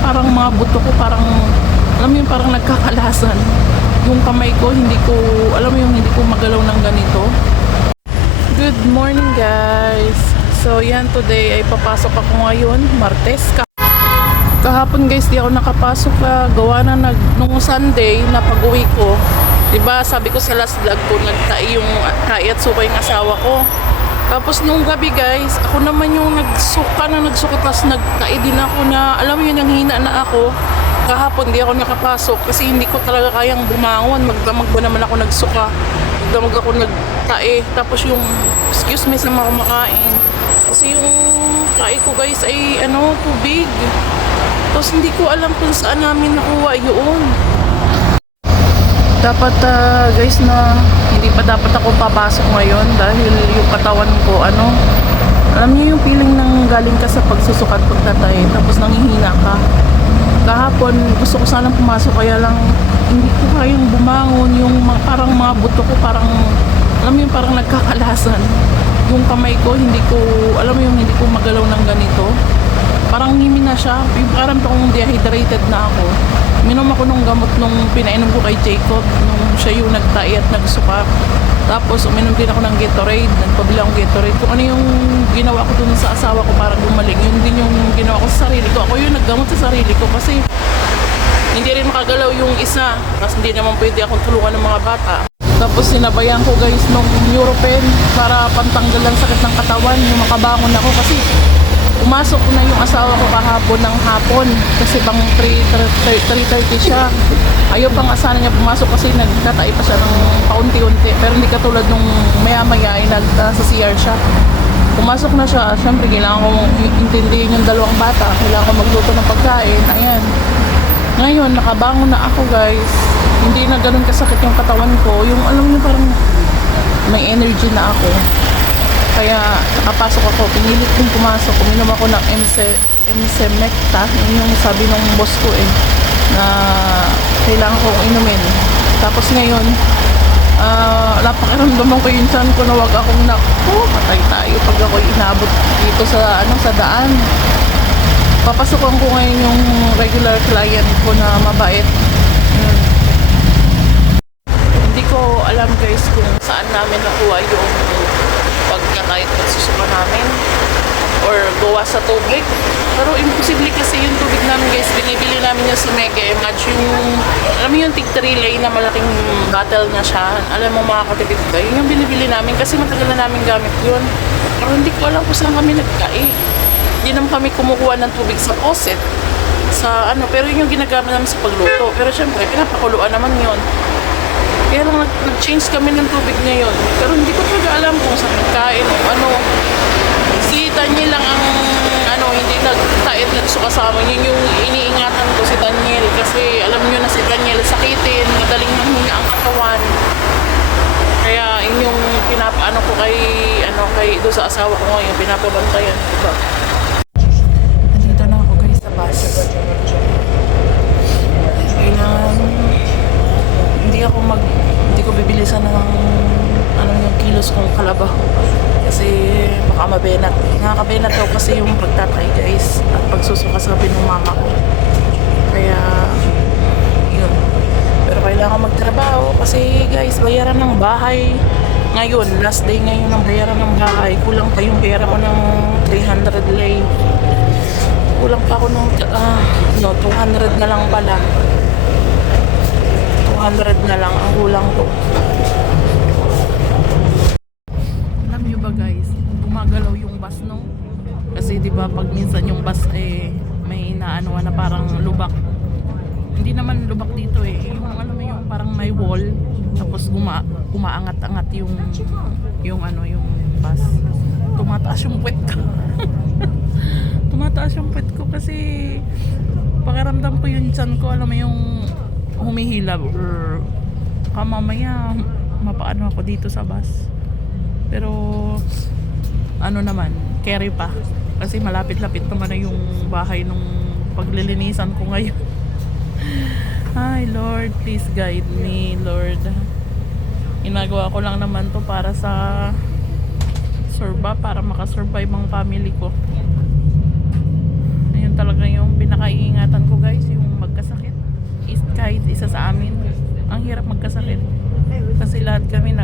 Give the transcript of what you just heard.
parang mga buto ko parang, alam mo yung parang nagkakalasan. Yung kamay ko, hindi ko, alam mo yung hindi ko magalaw ng ganito. Good morning guys. So yan, today ay papasok ako ngayon, Martes. Kahapon guys, di ako nakapasok gawa na nung Sunday na pag-uwi ko. Diba, sabi ko sa last vlog ko, nagtai yung kai at suka yung asawa ko. Tapos nung gabi guys, ako naman yung nagsuka, tapos nagtai din ako na, alam mo yun, yung hina na ako. Kahapon di ako nakapasok kasi hindi ko talaga kayang bumangon. Magdamag ba naman ako nagsuka, magdamag ako nagtai. Tapos yung, excuse me sa mga kumakain, kasi yung kai ko guys ay tubig. Tapos hindi ko alam kung saan namin nakuha yun. Dapat guys na hindi pa dapat ako papasok ngayon dahil yung katawan ko alam niyo yung feeling ng galing ka sa pagsusukat pagtatay tapos nangihina ka. Kahapon gusto ko sanang pumasok kaya lang hindi ko kayang bumangon, yung parang mga buto ko parang, alam mo yung parang nagkakalasan. Yung kamay ko hindi ko, alam mo yung hindi ko magalaw ng ganito. Parang ngimi na siya, yung parang kong dehydrated na ako. Minom ako nung gamot nung pinainom ko kay Jacob nung siya yung nagtai at nagsuka. Tapos uminom din ako ng Gatorade, nagpabili akong Gatorade. Kung ano yung ginawa ko dun sa asawa ko para gumaling, yun din yung ginawa ko sa sarili ko. Ako yung naggamot sa sarili ko kasi hindi rin makagalaw yung isa. Tapos hindi naman pwede akong tulungan ng mga bata. Tapos sinabayan ko guys nung Nurofen para pantanggal ang sakit ng katawan, yung makabangon ako kasi pumasok na yung asawa ko kahapon ng hapon kasi bang 3:30 siya. Ayaw pang asahan niya pumasok kasi nagtatai pa siya ng paunti-unti. Pero hindi katulad nung maya-maya ay sa CR siya. Pumasok na siya. Siyempre kailangan ko intindihin yung dalawang bata. Kailangan ko magluto ng pagkain. Ayan. Ngayon nakabangon na ako guys. Hindi na ganun kasakit yung katawan ko. Yung alam niyo parang may energy na ako. Kaya nakapasok ako, pinilit kong pumasok, uminom ako ng MC-Mecta, yun yung sabi ng boss ko na kailangan kong inumin. Tapos ngayon, napakiramdaman ko yung tiyan ko na wag akong patay tayo pag ako inabot dito sa daan. Papasukan ko ngayon yung regular client ko na mabait. Hindi ko alam guys kung saan namin nakuha yung pagkakait ng susuka namin or gawa sa tubig. Pero imposible kasi yung tubig namin guys, binibili namin yung sa Mega Image, yung alam mo yung tig 3 lay na malaking bottle na siya, alam mo mga katipid ka, yun yung binibili namin kasi matagal na namin gamit yun. Pero hindi ko alam kung saan kami nagkai. Hindi naman kami kumukuha ng tubig sa faucet pero yun yung ginagamit namin sa pagluto. Pero syempre pinapakuluan naman yun. Kaya lang nag-change kami ng tubig ngayon. Pero hindi ko talaga alam kung saan nagkain o Si Daniel lang ang hindi nagtait nagsuka sa amin. Yun yung iniingatan ko si Daniel. Kasi alam nyo na si Daniel sakitin, madaling manghinga ang katawan. Kaya yun yung pinapaano ko kay doon sa asawa ko ngayon, pinapabantayan. Diba? Nandito na ako guys sa bus. Kailangan hindi ko bibilisan ng yung kilos kong kalabaw kasi baka mabenat. Nakakabenat daw kasi yung pagtatay guys at pagsusuka sabi ng mama ko. Kaya yun. Pero kailangan magtrabaho kasi guys bayaran ng bahay ngayon, last day ngayon ng bayaran ng bahay. Kulang pa yung bayaran ko ng 300 lei. Kulang pa ako ng 200 na lang pala. 200 na lang ang kulang ko. Alam nyo ba guys, gumagalaw yung bus kasi di ba pag minsan yung bus may na parang lubak. Hindi naman lubak dito yung alam mo yung parang may wall tapos umaangat-angat yung bus. Tumataas yung puwet ko. Tumataas yung puwet ko kasi pakiramdam ko yung tiyan ko, alam mo yung humihila or mamaya mapaano ako dito sa bus. Pero naman, carry pa kasi malapit-lapit naman na yung bahay nung paglilinisan ko ngayon. Ay Lord, please guide me Lord. Ginagawa ko lang naman to para makasurvive ang family ko. Ayun talaga yung pinakaingatan ko sa amin. Ang hirap magkasakit. Kasi lahat kami